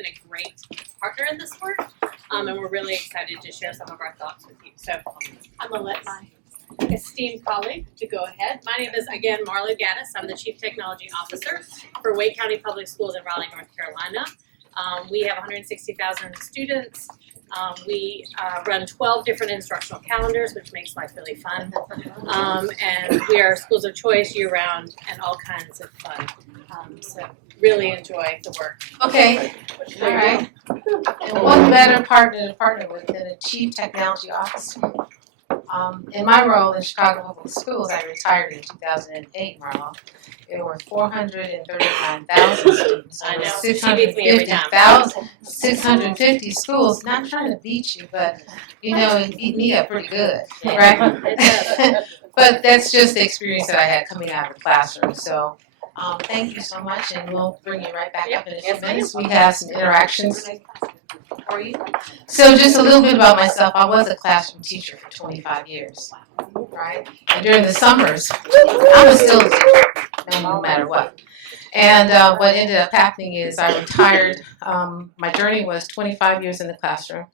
been a great partner in this work, and we're really excited to share some of our thoughts with you. So I'm going to let my esteemed colleague to go ahead. My name is, again, Marlo Gaddis. I'm the Chief Technology Officer for Wake County Public Schools in Raleigh, North Carolina. We have 160,000 students. We run 12 different instructional calendars, which makes life really fun. And we are schools of choice year-round and all kinds of fun. So really enjoy the work. Okay, all right. And what better partner to partner with than a Chief Technology Officer? In my role in Chicago Public Schools, I retired in 2008, Marlo. There were 439,000 students. I know. She beats me every time. 650 schools. Not trying to beat you, but you know, it beat me up pretty good, right? It does. But that's just the experience that I had coming out of the classroom. So thank you so much, and we'll bring you right back up in a few minutes. We have some interactions for you. So just a little bit about myself. I was a classroom teacher for 25 years, right? And during the summers, I was still a teacher, no matter what. And what ended up happening is I retired. My journey was 25 years in the classroom.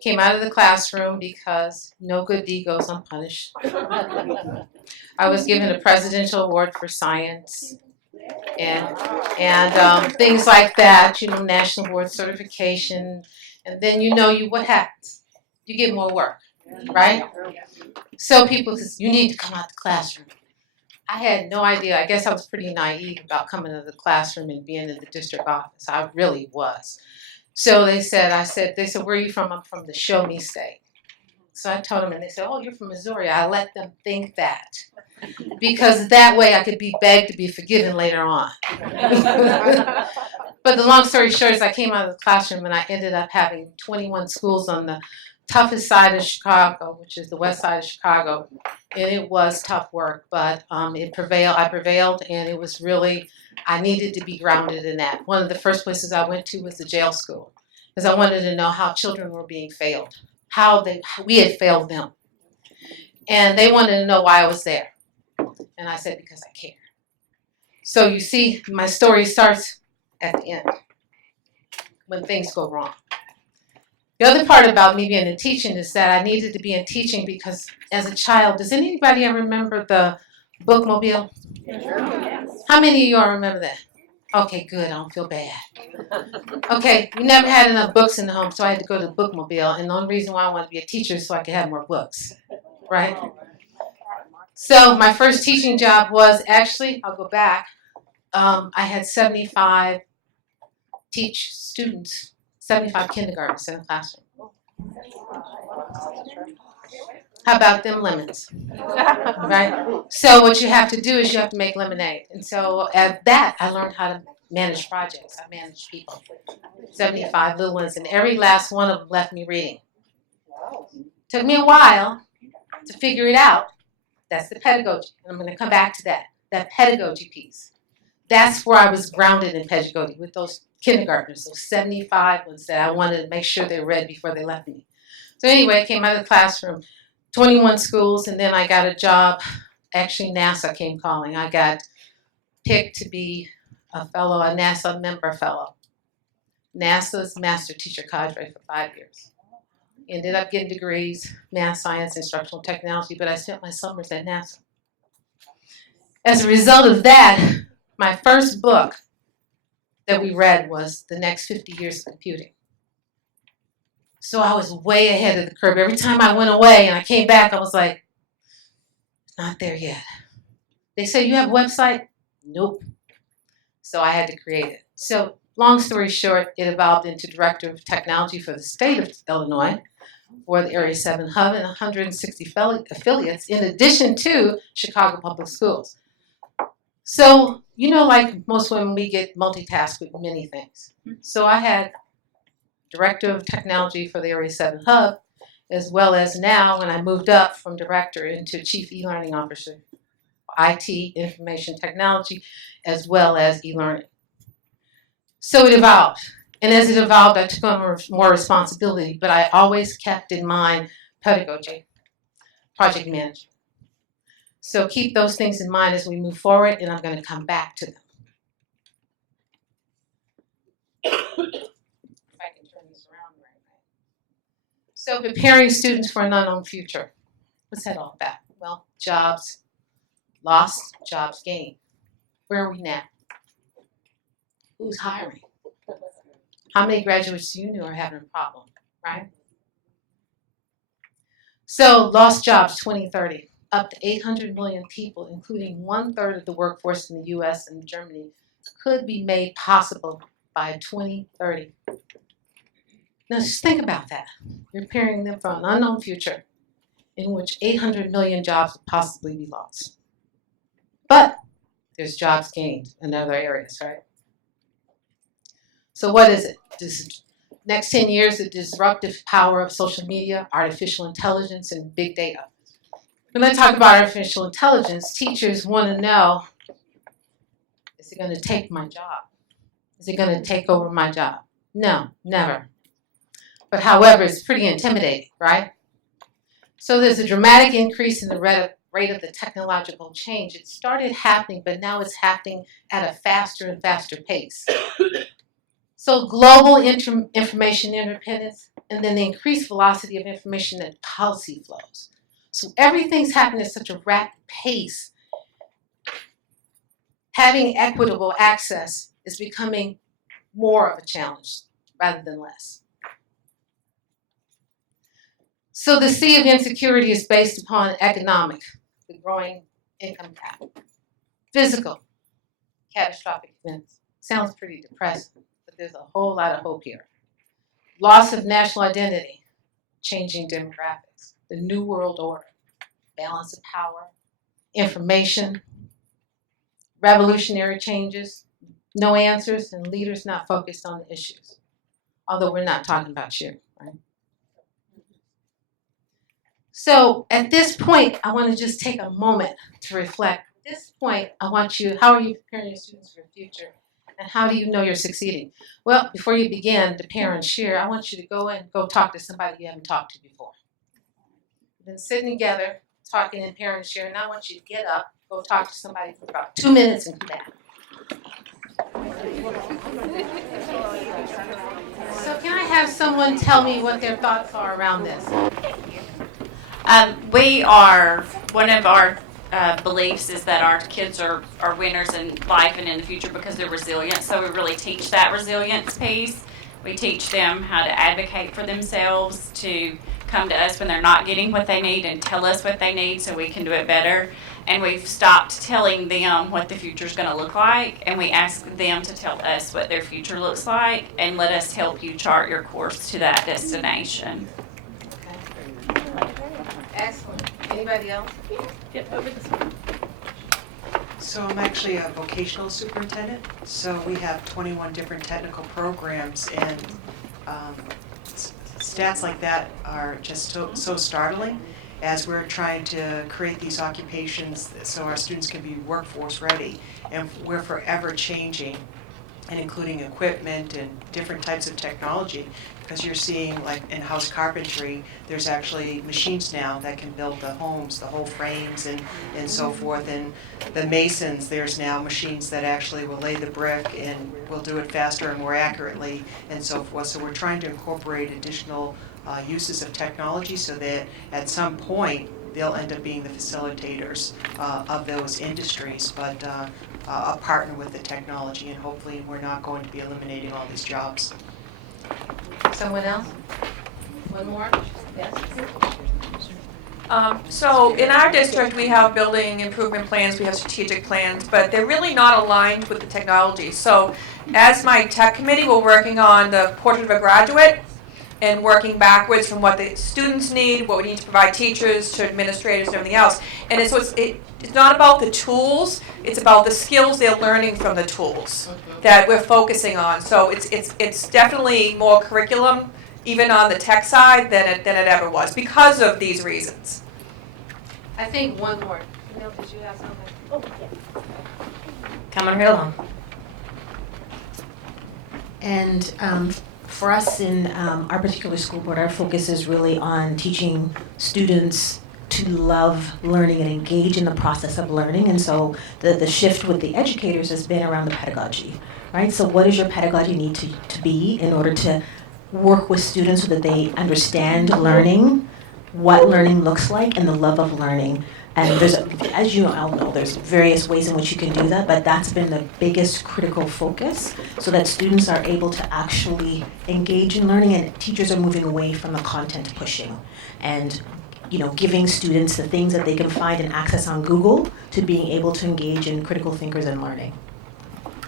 Came out of the classroom because no good deed goes unpunished. I was given a presidential award for science and things like that, you know, national board certification. And then what happens? You get more work, right? So people say, you need to come out the classroom. I had no idea. I guess I was pretty naive about coming to the classroom and being in the district office. I really was. So they said, where are you from? I'm from the Show Me State. So I told them, and they said, oh, you're from Missouri. I let them think that, because that way I could be begged to be forgiven later on. But the long story short is I came out of the classroom and I ended up having 21 schools on the toughest side of Chicago, which is the west side of Chicago. And it was tough work, but I prevailed, and it was really, I needed to be grounded in that. One of the first places I went to was the jail school, because I wanted to know how children were being failed, we had failed them. And they wanted to know why I was there. And I said, because I care. So you see, my story starts at the end, when things go wrong. The other part about me being in teaching is that I needed to be in teaching because as a child, does anybody ever remember the bookmobile? How many of you all remember that? Okay, good, I don't feel bad. Okay, we never had enough books in the home, so I had to go to the bookmobile, and the only reason why I wanted to be a teacher is so I could have more books, right? So my first teaching job was actually, I'll go back, I had 75 students, 75 kindergartners in the classroom. How about them lemons, right? So what you have to do is you have to make lemonade. And so at that, I learned how to manage projects. I managed people, 75 little ones, and every last one of them left me reading. Took me a while to figure it out. That's the pedagogy, and I'm going to come back to that pedagogy piece. That's where I was grounded in pedagogy with those kindergartners, those 75 ones that I wanted to make sure they read before they left me. So anyway, I came out of the classroom, 21 schools, and then I got a job. Actually, NASA came calling. I got picked to be a NASA member fellow. NASA's master teacher cadre for 5 years. Ended up getting degrees, math, science, instructional technology, but I spent my summers at NASA. As a result of that, my first book that we read was The Next 50 Years of Computing. So I was way ahead of the curve. Every time I went away and I came back, I was like, not there yet. They say, you have a website? Nope. So I had to create it. So long story short, it evolved into Director of Technology for the state of Illinois for the Area 7 Hub and 160 affiliates, in addition to Chicago Public Schools. So, like most women, we get multitasked with many things. So I had Director of Technology for the Area 7 Hub, as well as now when I moved up from Director into Chief eLearning Officer, IT, Information Technology, as well as eLearning. So it evolved. And as it evolved, I took on more responsibility, but I always kept in mind pedagogy, project management. So keep those things in mind as we move forward, and I'm going to come back to them. turn these around right now. So preparing students for an unknown future. What's that all about? Well, jobs lost, jobs gained. Where are we now? Who's hiring? How many graduates do you know are having a problem, right? So lost jobs 2030, up to 800 million people, including 1/3 of the workforce in the US and Germany, could be made possible by 2030. Now just think about that. You're preparing them for an unknown future in which 800 million jobs will possibly be lost. But there's jobs gained in other areas, right? So what is it? This next 10 years, the disruptive power of social media, artificial intelligence, and big data. When I talk about artificial intelligence, teachers want to know, is it going to take my job? Is it going to take over my job? No, never. But however, it's pretty intimidating, right? So there's a dramatic increase in the rate of the technological change. It started happening, but now it's happening at a faster and faster pace. So global information interdependence, and then the increased velocity of information and policy flows. So everything's happening at such a rapid pace. Having equitable access is becoming more of a challenge rather than less. So the sea of insecurity is based upon economic, the growing income gap, physical, catastrophic events. Sounds pretty depressing, but there's a whole lot of hope here. Loss of national identity, changing demographics, the new world order, balance of power, information, revolutionary changes, no answers, and leaders not focused on the issues. Although we're not talking about you, right? So at this point, I want to just take a moment to reflect. At this point, I want you, how are you preparing your students for the future? And how do you know you're succeeding? Well, before you begin to pair and share, I want you to go talk to somebody you haven't talked to before. You've been sitting together, talking and pair and share, and I want you to get up, go talk to somebody for about 2 minutes and come back. So can I have someone tell me what their thoughts are around this? One of our beliefs is that our kids are winners in life and in the future because they're resilient. So we really teach that resilience piece. We teach them how to advocate for themselves, to come to us when they're not getting what they need and tell us what they need so we can do it better. And we've stopped telling them what the future is going to look like, and we ask them to tell us what their future looks like and let us help you chart your course to that destination. Excellent. Anybody else? Yep, over this one. So I'm actually a vocational superintendent. So we have 21 different technical programs, and stats like that are just so startling as we're trying to create these occupations so our students can be workforce ready. And we're forever changing, and including equipment and different types of technology, because you're seeing, like in house carpentry, there's actually machines now that can build the homes, the whole frames and so forth. And the masons, there's now machines that actually will lay the brick and will do it faster and more accurately and so forth. So we're trying to incorporate additional uses of technology so that at some point they'll end up being the facilitators of those industries, but a partner with the technology, and hopefully we're not going to be eliminating all these jobs. Someone else? One more? Yes? So in our district, we have building improvement plans, we have strategic plans, but they're really not aligned with the technology. So as my tech committee, we're working on the portrait of a graduate and working backwards from what the students need, what we need to provide teachers, to administrators, and everything else. And it's not about the tools, it's about the skills they're learning from the tools that we're focusing on. So it's definitely more curriculum, even on the tech side, than it ever was, because of these reasons. I think one more. Neil, did you have something? Oh, yeah. Coming right along. And for us in our particular school board, our focus is really on teaching students to love learning and engage in the process of learning. And so the shift with the educators has been around the pedagogy, right? So what does your pedagogy need to be in order to work with students so that they understand learning, what learning looks like, and the love of learning. And there's, as you all know, there's various ways in which you can do that, but that's been the biggest critical focus, so that students are able to actually engage in learning, and teachers are moving away from the content pushing. And giving students the things that they can find and access on Google to being able to engage in critical thinkers and learning.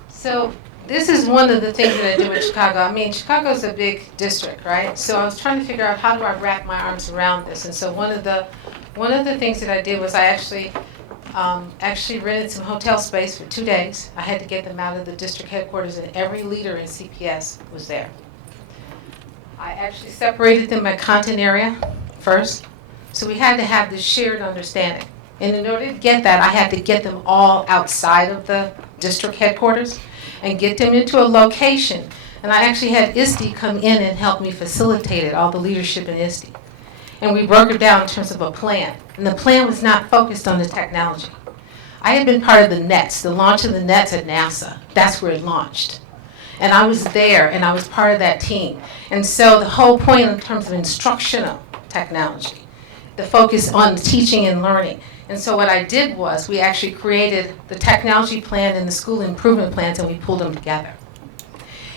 So this is one of the things that I do in Chicago. I mean, Chicago's a big district, right? So I was trying to figure out how do I wrap my arms around this. And so one of the things that I did was I actually rented some hotel space for 2 days. I had to get them out of the district headquarters, and every leader in CPS was there. I actually separated them by content area first. So we had to have this shared understanding. And in order to get that, I had to get them all outside of the district headquarters and get them into a location. And I actually had ISTE come in and help me facilitate it, all the leadership in ISTE. And we broke it down in terms of a plan. And the plan was not focused on the technology. I had been part of the NETs, the launch of the NETs at NASA. That's where it launched. And I was there, and I was part of that team. And so the whole point in terms of instructional technology, the focus on teaching and learning. And so what I did was we actually created the technology plan and the school improvement plans, and we pulled them together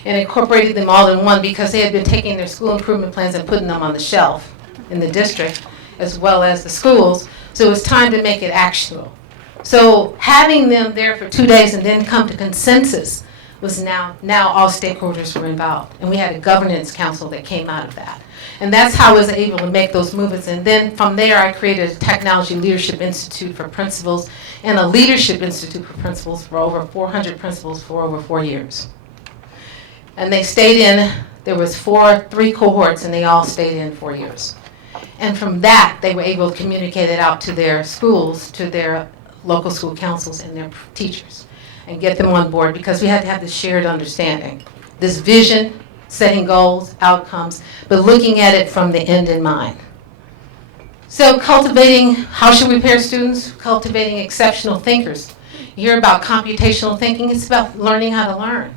and incorporated them all in one, because they had been taking their school improvement plans and putting them on the shelf in the district as well as the schools. So it was time to make it actionable. So having them there for 2 days and then come to consensus was now all stakeholders were involved. And we had a governance council that came out of that. And that's how I was able to make those movements. And then from there, I created a Technology Leadership Institute for Principals and a Leadership Institute for Principals for over 400 principals for over 4 years. And they stayed in, there was 3 cohorts, and they all stayed in 4 years. And from that, they were able to communicate it out to their schools, to their local school councils and their teachers, and get them on board, because we had to have this shared understanding, this vision, setting goals, outcomes, but looking at it from the end in mind. So cultivating, how should we prepare students? Cultivating exceptional thinkers. You hear about computational thinking, it's about learning how to learn.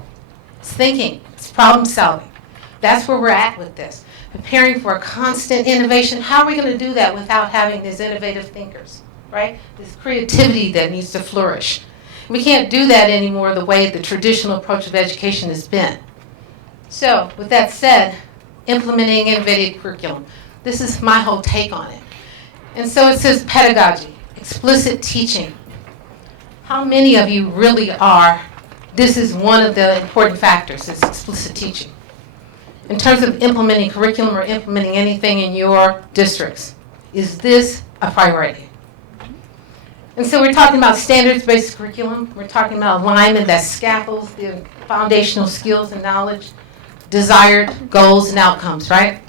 It's thinking, it's problem solving. That's where we're at with this. Preparing for a constant innovation. How are we going to do that without having these innovative thinkers, right? This creativity that needs to flourish. We can't do that anymore the way the traditional approach of education has been. So, with that said, implementing innovative curriculum. This is my whole take on it. And so it says pedagogy, explicit teaching. How many of you really are, this is one of the important factors, is explicit teaching. In terms of implementing curriculum or implementing anything in your districts, is this a priority? And so we're talking about standards-based curriculum. We're talking about alignment that scaffolds the foundational skills and knowledge, desired goals and outcomes, right?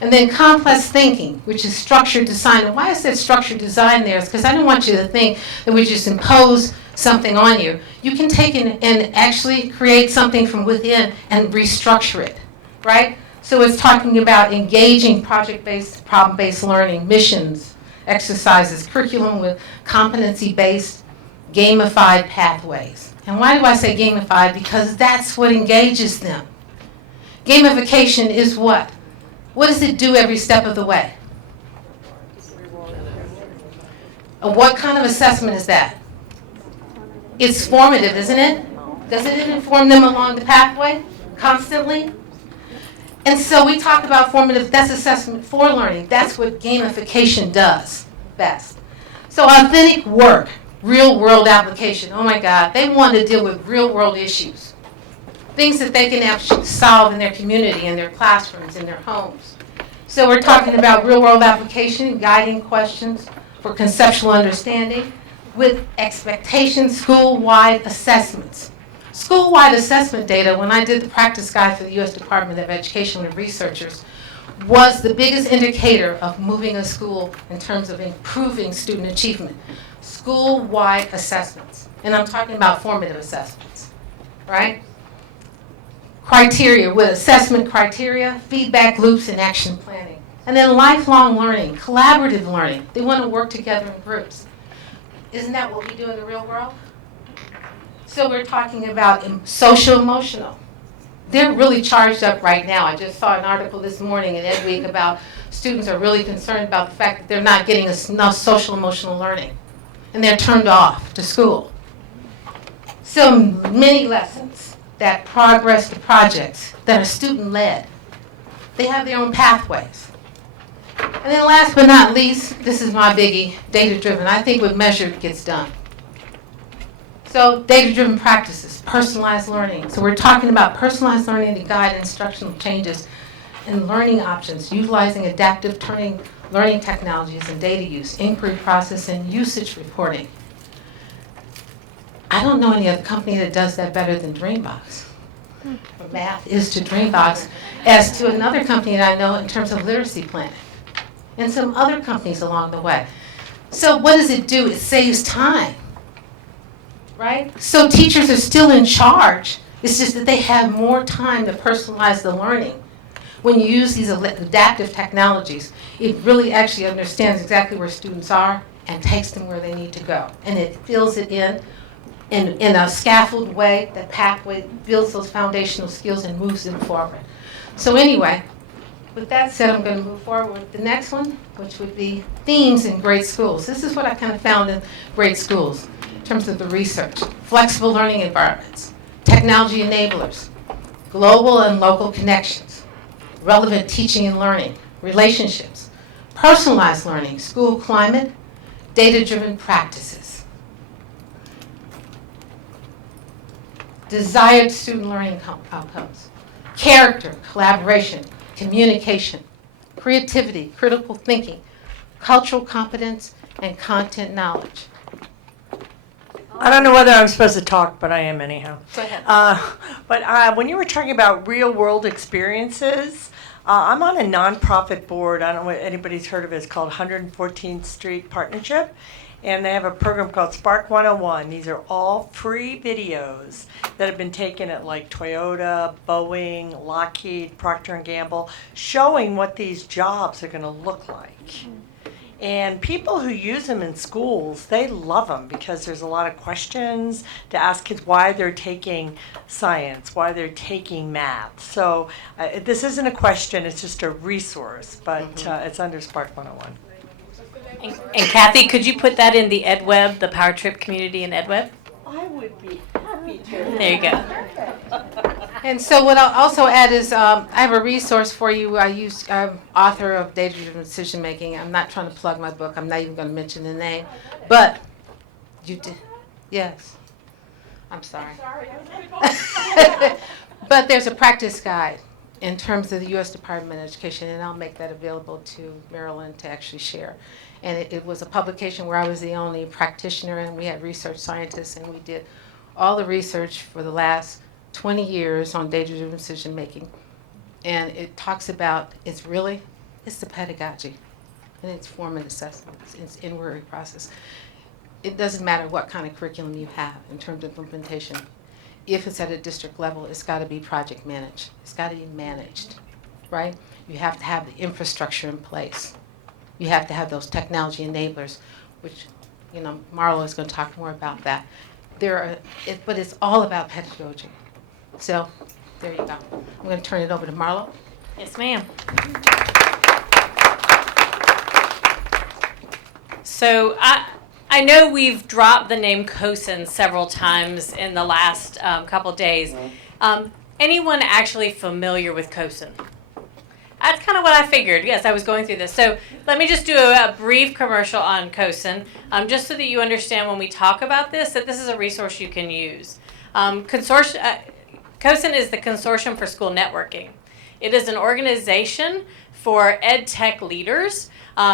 And then complex thinking, which is structured design. And why I said structured design there is because I don't want you to think that we just impose something on you. You can take and actually create something from within and restructure it, right? So it's talking about engaging project-based, problem-based learning, missions, exercises, curriculum with competency-based, gamified pathways. And why do I say gamified? Because that's what engages them. Gamification is what? What does it do every step of the way? What kind of assessment is that? It's formative, isn't it? Doesn't it inform them along the pathway constantly? And so we talk about formative, that's assessment for learning. That's what gamification does best. So authentic work, real world application. Oh my God, they want to deal with real world issues. Things that they can actually solve in their community, in their classrooms, in their homes. So we're talking about real world application, guiding questions for conceptual understanding with expectations, school-wide assessments. School-wide assessment data, when I did the practice guide for the U.S. Department of Education with researchers, was the biggest indicator of moving a school in terms of improving student achievement. School-wide assessments. And I'm talking about formative assessments, right? Criteria, with assessment criteria, feedback loops, and action planning. And then lifelong learning, collaborative learning. They want to work together in groups. Isn't that what we do in the real world? So we're talking about social emotional, they're really charged up right now. I just saw an article this morning in Ed Week about students are really concerned about the fact that they're not getting enough social emotional learning, and they're turned off to school. So many lessons that progress to projects that are student-led. They have their own pathways. And then last but not least, this is my biggie, data-driven. I think what measured gets done. So data-driven practices, personalized learning. So we're talking about personalized learning to guide instructional changes and learning options, utilizing adaptive learning technologies and data use, inquiry process, and usage reporting. I don't know any other company that does that better than Dreambox. From math is to Dreambox, as to another company that I know in terms of literacy planning, and some other companies along the way. So what does it do? It saves time, right? So teachers are still in charge. It's just that they have more time to personalize the learning. When you use these adaptive technologies, it really actually understands exactly where students are and takes them where they need to go. And it fills it in a scaffold way, that pathway builds those foundational skills and moves them forward. So anyway, with that said, I'm going to move forward with the next one, which would be themes in grade schools. This is what I kind of found in grade schools in terms of the research. Flexible learning environments, technology enablers, global and local connections, relevant teaching and learning, relationships, personalized learning, school climate, data-driven practices, desired student learning outcomes, character, collaboration, communication, creativity, critical thinking, cultural competence, and content knowledge. I don't know whether I'm supposed to talk, but I am anyhow. Go ahead. But when you were talking about real world experiences, I'm on a nonprofit board. I don't know what anybody's heard of it. It's called 114th Street Partnership. And they have a program called Spark 101. These are all free videos that have been taken at like Toyota, Boeing, Lockheed, Procter & Gamble, showing what these jobs are going to look like. And people who use them in schools, they love them because there's a lot of questions to ask kids why they're taking science, why they're taking math. So this isn't a question, it's just a resource, but it's under Spark 101. And Kathy, could you put that in the EdWeb, the PowerTrip community in EdWeb? I would be happy to. There you go. And so what I'll also add is I have a resource for you. I'm author of Data-Driven Decision Making. I'm not trying to plug my book. I'm not even going to mention the name. But you did. Yes. I'm sorry. But there's a practice guide in terms of the U.S. Department of Education, and I'll make that available to Marilyn to actually share. And it was a publication where I was the only practitioner, and we had research scientists, and we did all the research for the last 20 years on data-driven decision making. And it talks about, it's the pedagogy, and it's form and assessment, it's inquiry process. It doesn't matter what kind of curriculum you have in terms of implementation. If it's at a district level, it's got to be project managed. It's got to be managed, right? You have to have the infrastructure in place. You have to have those technology enablers, which, Marlo is going to talk more about that. But it's all about pedagogy. So, there you go. I'm going to turn it over to Marlo. Yes, ma'am. So I know we've dropped the name Kosan several times in the last couple days. Anyone actually familiar with Kosan? That's kind of what I figured. Yes, I was going through this. So let me just do a brief commercial on Kosan, just so that you understand when we talk about this, that this is a resource you can use. Kosan is the Consortium for School Networking. It is an organization for ed tech leaders,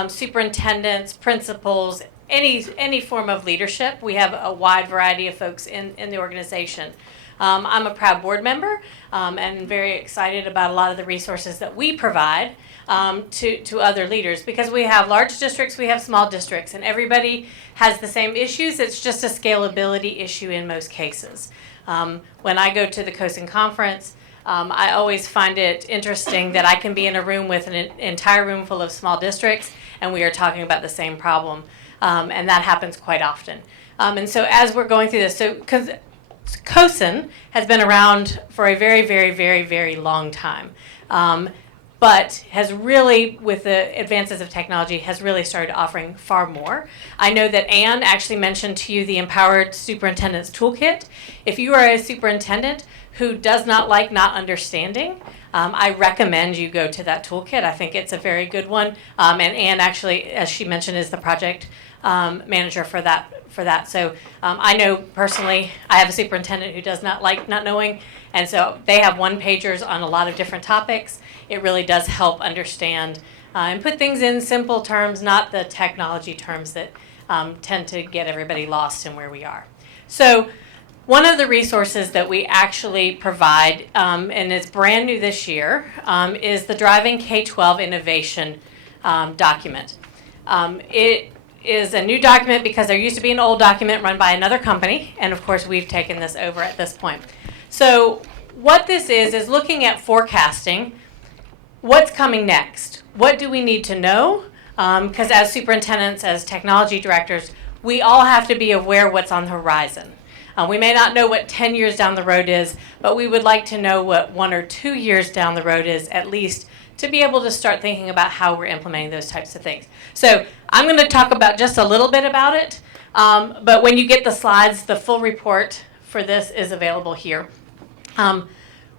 superintendents, principals, any form of leadership. We have a wide variety of folks in the organization. I'm a proud board member and very excited about a lot of the resources that we provide to other leaders, because we have large districts, we have small districts, and everybody has the same issues. It's just a scalability issue in most cases. When I go to the Kosan conference, I always find it interesting that I can be in a room with an entire room full of small districts, and we are talking about the same problem, and that happens quite often. And so as we're going through this, Kosan has been around for a very, very, very, very long time. But has really, with the advances of technology, has really started offering far more. I know that Anne actually mentioned to you the Empowered Superintendent's Toolkit. If you are a superintendent who does not like not understanding, I recommend you go to that toolkit. I think it's a very good one. And Anne actually, as she mentioned, is the project manager for that. So I know personally, I have a superintendent who does not like not knowing, and so they have one-pagers on a lot of different topics. It really does help understand and put things in simple terms, not the technology terms that tend to get everybody lost in where we are. So one of the resources that we actually provide, and it's brand new this year, is the Driving K-12 Innovation document. It is a new document because there used to be an old document run by another company, and of course we've taken this over at this point. So what this is looking at forecasting what's coming next. What do we need to know? Because as superintendents, as technology directors, we all have to be aware what's on the horizon. We may not know what 10 years down the road is, but we would like to know what 1 or 2 years down the road is, at least, to be able to start thinking about how we're implementing those types of things. So I'm going to talk about just a little bit about it, but when you get the slides, the full report for this is available here.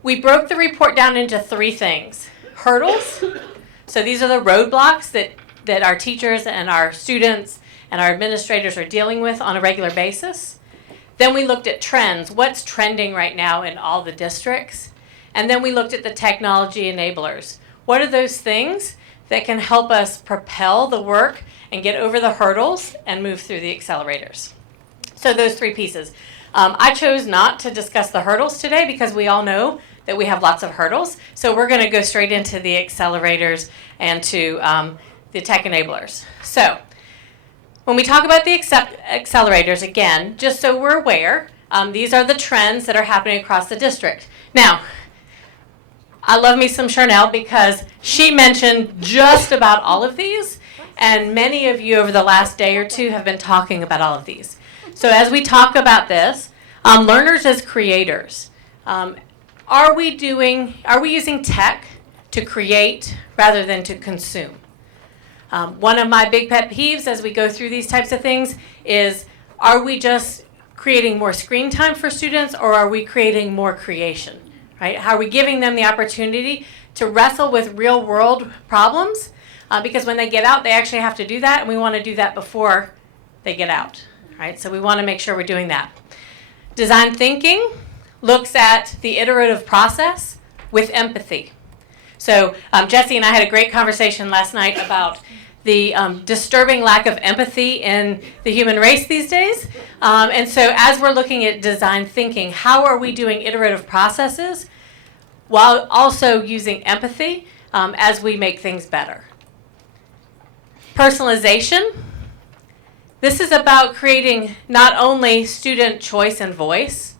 We broke the report down into 3 things. Hurdles, so these are the roadblocks that our teachers and our students and our administrators are dealing with on a regular basis. Then we looked at trends, what's trending right now in all the districts. And then we looked at the technology enablers. What are those things that can help us propel the work and get over the hurdles and move through the accelerators? So those 3 pieces. I chose not to discuss the hurdles today because we all know that we have lots of hurdles. So we're going to go straight into the accelerators and to the tech enablers. So when we talk about the accelerators, again, just so we're aware, these are the trends that are happening across the district. Now, I love me some Sharnell because she mentioned just about all of these, and many of you over the last day or 2 have been talking about all of these. So as we talk about this, learners as creators, are we using tech to create rather than to consume? One of my big pet peeves as we go through these types of things is, are we just creating more screen time for students, or are we creating more creation, right? How are we giving them the opportunity to wrestle with real world problems? Because when they get out, they actually have to do that, and we want to do that before they get out, right? So we want to make sure we're doing that. Design thinking looks at the iterative process with empathy. So Jesse and I had a great conversation last night about the disturbing lack of empathy in the human race these days. And so as we're looking at design thinking, how are we doing iterative processes while also using empathy as we make things better? Personalization. This is about creating not only student choice and voice,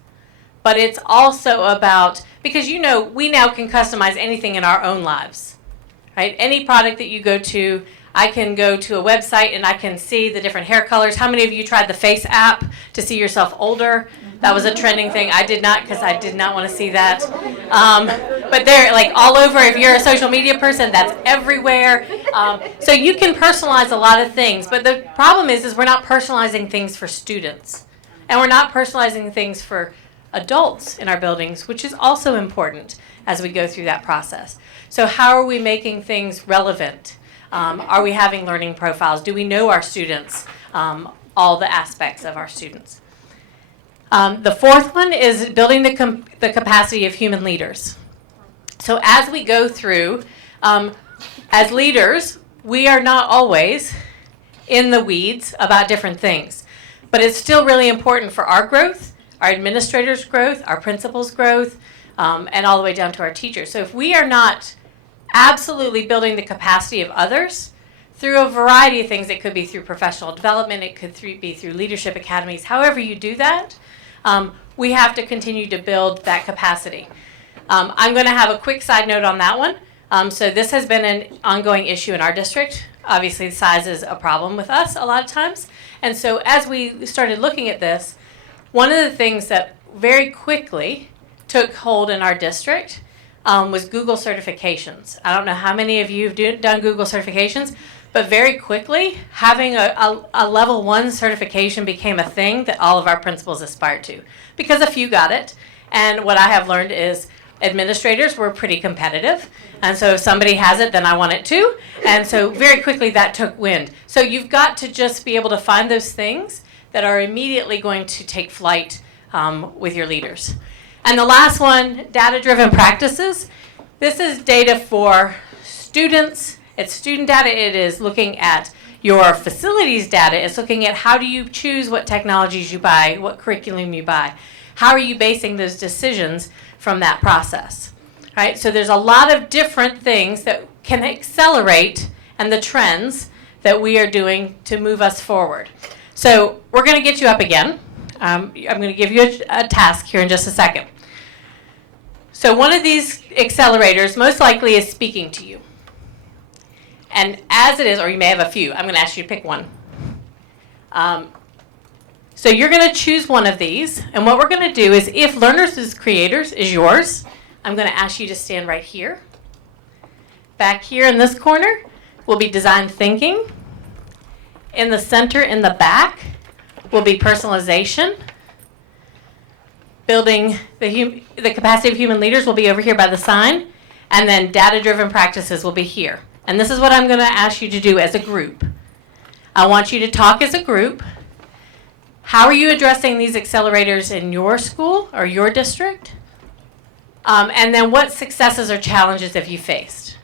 but it's also about, because you know, we now can customize anything in our own lives, right? Any product that you go to, I can go to a website and I can see the different hair colors. How many of you tried the Face app to see yourself older? That was a trending thing. I did not, because I did not want to see that. But they're like all over. If you're a social media person, that's everywhere. So you can personalize a lot of things. But the problem is we're not personalizing things for students. And we're not personalizing things for adults in our buildings, which is also important as we go through that process. So how are we making things relevant? Are we having learning profiles? Do we know our students, all the aspects of our students? The 4th one is building the capacity of human leaders. So as we go through, as leaders, we are not always in the weeds about different things. But it's still really important for our growth, our administrators' growth, our principals' growth, and all the way down to our teachers. So if we are not absolutely building the capacity of others through a variety of things, it could be through professional development, it could be through leadership academies, however you do that, we have to continue to build that capacity. I'm going to have a quick side note on that one. So this has been an ongoing issue in our district. Obviously, size is a problem with us a lot of times. And so as we started looking at this, one of the things that very quickly took hold in our district was Google certifications. I don't know how many of you have done Google certifications, but very quickly, having a level 1 certification became a thing that all of our principals aspired to, because a few got it. And what I have learned is administrators were pretty competitive. And so if somebody has it, then I want it too. And so very quickly that took wind. So you've got to just be able to find those things that are immediately going to take flight with your leaders. And the last one, data-driven practices. This is data for students. It's student data. It is looking at your facilities data. It's looking at how do you choose what technologies you buy, what curriculum you buy. How are you basing those decisions from that process? Right? So there's a lot of different things that can accelerate and the trends that we are doing to move us forward. So we're going to get you up again. I'm going to give you a task here in just a second. So one of these accelerators most likely is speaking to you. And as it is, or you may have a few, I'm going to ask you to pick one. So you're going to choose one of these. And what we're going to do is, if Learners as Creators is yours, I'm going to ask you to stand right here. Back here in this corner will be Design Thinking. In the center, in the back, will be Personalization. Building the capacity of human leaders will be over here by the sign. And then data-driven practices will be here. And this is what I'm going to ask you to do as a group. I want you to talk as a group. How are you addressing these accelerators in your school or your district? And then what successes or challenges have you faced?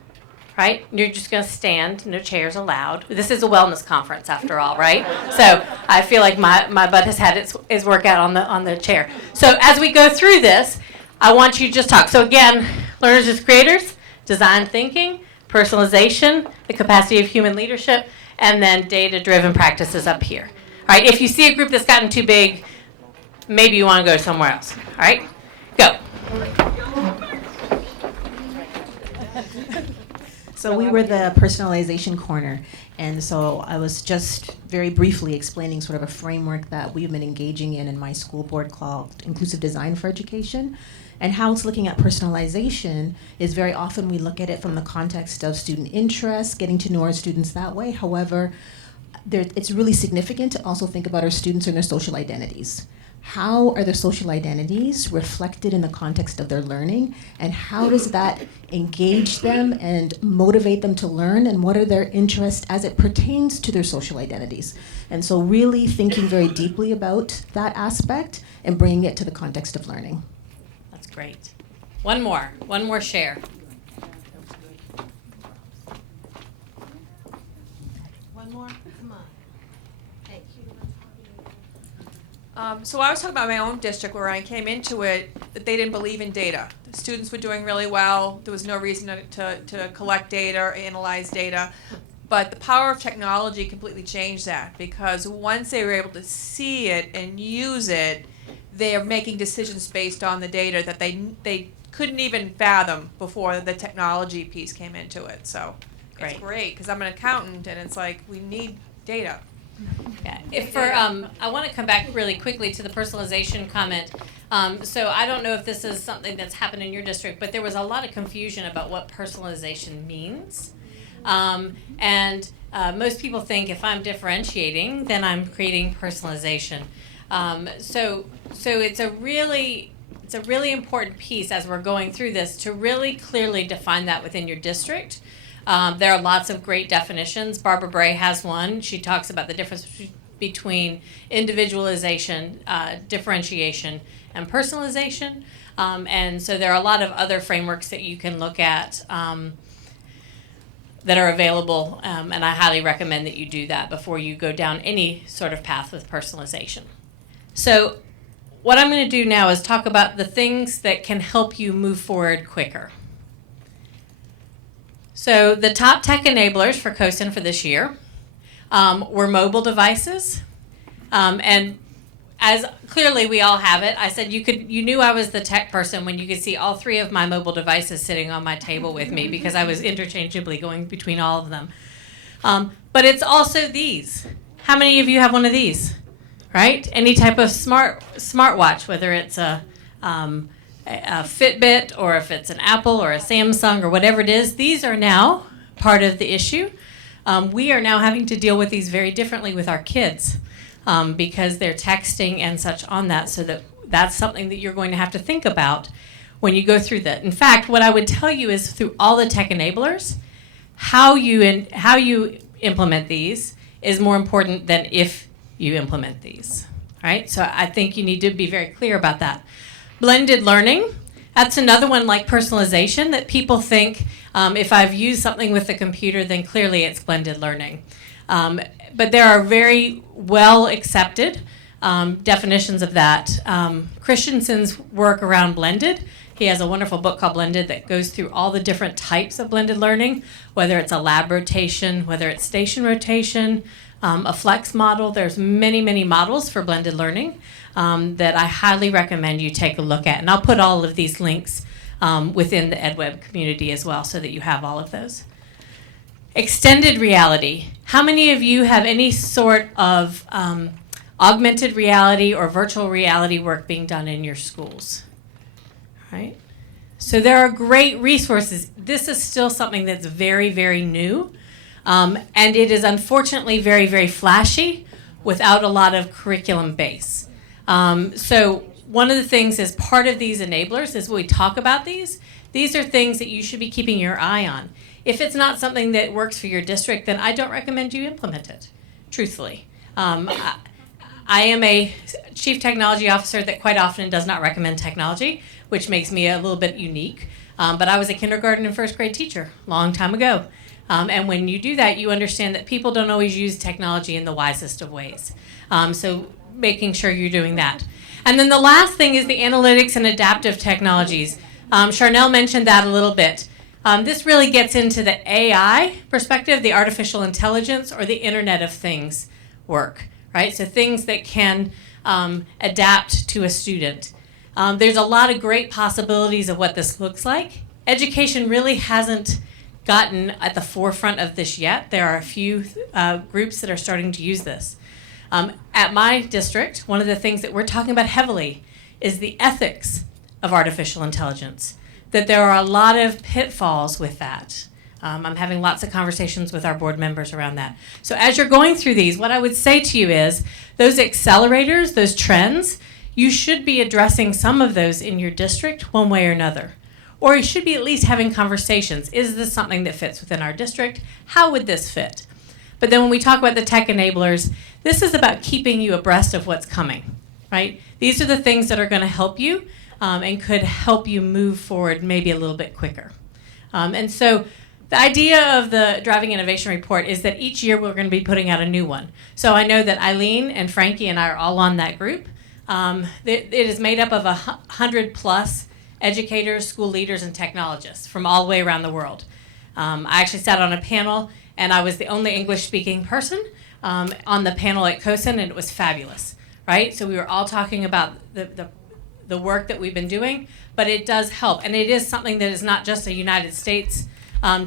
Right? You're just going to stand, no chairs allowed. This is a wellness conference after all, right? So I feel like my butt has had its workout on the chair. So as we go through this, I want you to just talk. So again, Learners as Creators, Design Thinking, Personalization, the capacity of human leadership, and then data-driven practices up here. All right, if you see a group that's gotten too big, maybe you want to go somewhere else. All right, go. So we were the personalization corner, and so I was just very briefly explaining sort of a framework that we've been engaging in my school board called Inclusive Design for Education. And how it's looking at personalization is very often we look at it from the context of student interest, getting to know our students that way. However, it's really significant to also think about our students and their social identities. How are their social identities reflected in the context of their learning, and how does that engage them and motivate them to learn, and what are their interests as it pertains to their social identities? And so really thinking very deeply about that aspect and bringing it to the context of learning. That's great. One more share. One more, come on. Hey. So I was talking about my own district where I came into it, that they didn't believe in data. The students were doing really well. There was no reason to collect data or analyze data. But the power of technology completely changed that, because once they were able to see it and use it, they are making decisions based on the data that they couldn't even fathom before the technology piece came into it. So it's great, because I'm an accountant and it's like, we need data. Yeah. I want to come back really quickly to the personalization comment. So I don't know if this is something that's happened in your district, but there was a lot of confusion about what personalization means. And most people think if I'm differentiating, then I'm creating personalization. So it's a really important piece as we're going through this to really clearly define that within your district. There are lots of great definitions. Barbara Bray has one. She talks about the difference between individualization, differentiation, and personalization. And so there are a lot of other frameworks that you can look at that are available, and I highly recommend that you do that before you go down any sort of path with personalization. So what I'm going to do now is talk about the things that can help you move forward quicker. So the top tech enablers for Kosan for this year were mobile devices, and as clearly we all have it. I said you knew I was the tech person when you could see all three of my mobile devices sitting on my table with me, because I was interchangeably going between all of them. But it's also these. How many of you have one of these? right? Any type of smartwatch, whether it's a Fitbit or if it's an Apple or a Samsung or whatever it is, these are now part of the issue. We are now having to deal with these very differently with our kids because they're texting and such on that, so that's something that you're going to have to think about when you go through that. In fact, what I would tell you is through all the tech enablers, how you implement these is more important than if you implement these, right? So I think you need to be very clear about that. Blended learning, that's another one like personalization that people think if I've used something with the computer, then clearly it's blended learning. But there are very well accepted definitions of that. Christensen's work around blended, he has a wonderful book called Blended that goes through all the different types of blended learning, whether it's a lab rotation, whether it's station rotation, a flex model. There's many, many models for blended learning that I highly recommend you take a look at. And I'll put all of these links within the EdWeb community as well so that you have all of those. Extended reality. How many of you have any sort of augmented reality or virtual reality work being done in your schools? Right? So there are great resources. This is still something that's very, very new. And it is unfortunately very, very flashy without a lot of curriculum base. So one of the things as part of these enablers is when we talk about these are things that you should be keeping your eye on. If it's not something that works for your district, then I don't recommend you implement it, truthfully. I am a chief technology officer that quite often does not recommend technology, which makes me a little bit unique. But I was a kindergarten and first grade teacher a long time ago. And when you do that, you understand that people don't always use technology in the wisest of ways. So making sure you're doing that. And then the last thing is the analytics and adaptive technologies. Sharnell mentioned that a little bit. This really gets into the AI perspective, the artificial intelligence or the Internet of Things work, right? So things that can adapt to a student. There's a lot of great possibilities of what this looks like. Education really hasn't gotten at the forefront of this yet. There are a few groups that are starting to use this. At my district, one of the things that we're talking about heavily is the ethics of artificial intelligence, that there are a lot of pitfalls with that. I'm having lots of conversations with our board members around that. So as you're going through these, what I would say to you is those accelerators, those trends, you should be addressing some of those in your district one way or another. Or you should be at least having conversations. Is this something that fits within our district? How would this fit? But then when we talk about the tech enablers, this is about keeping you abreast of what's coming, right? These are the things that are going to help you and could help you move forward maybe a little bit quicker. And so the idea of the Driving Innovation Report is that each year we're going to be putting out a new one. So I know that Eileen and Frankie and I are all on that group. It is made up of 100+ educators, school leaders, and technologists from all the way around the world. I actually sat on a panel, and I was the only English-speaking person on the panel at Kosan, and it was fabulous, right? So we were all talking about the work that we've been doing, but it does help, and it is something that is not just a United States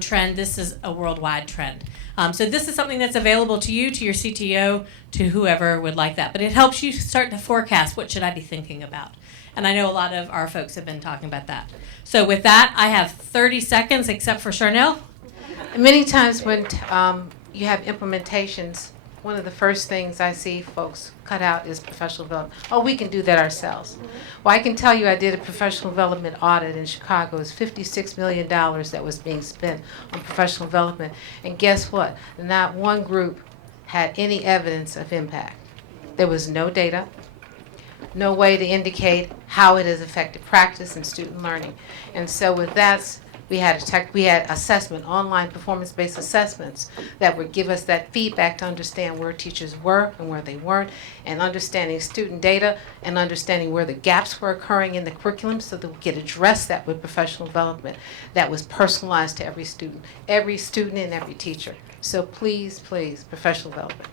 trend. This is a worldwide trend. So this is something that's available to you, to your CTO, to whoever would like that. But it helps you start to forecast what should I be thinking about. And I know a lot of our folks have been talking about that. So with that, I have 30 seconds, except for Sharnell. Many times when you have implementations, one of the first things I see folks cut out is professional development. Oh, we can do that ourselves. Well, I can tell you I did a professional development audit in Chicago. It was $56 million that was being spent on professional development. And guess what? Not one group had any evidence of impact. There was no data, no way to indicate how it has affected practice and student learning. And so with that, we had assessment, online performance-based assessments that would give us that feedback to understand where teachers were and where they weren't, and understanding student data and understanding where the gaps were occurring in the curriculum so that we could address that with professional development that was personalized to every student and every teacher. So please, please, professional development.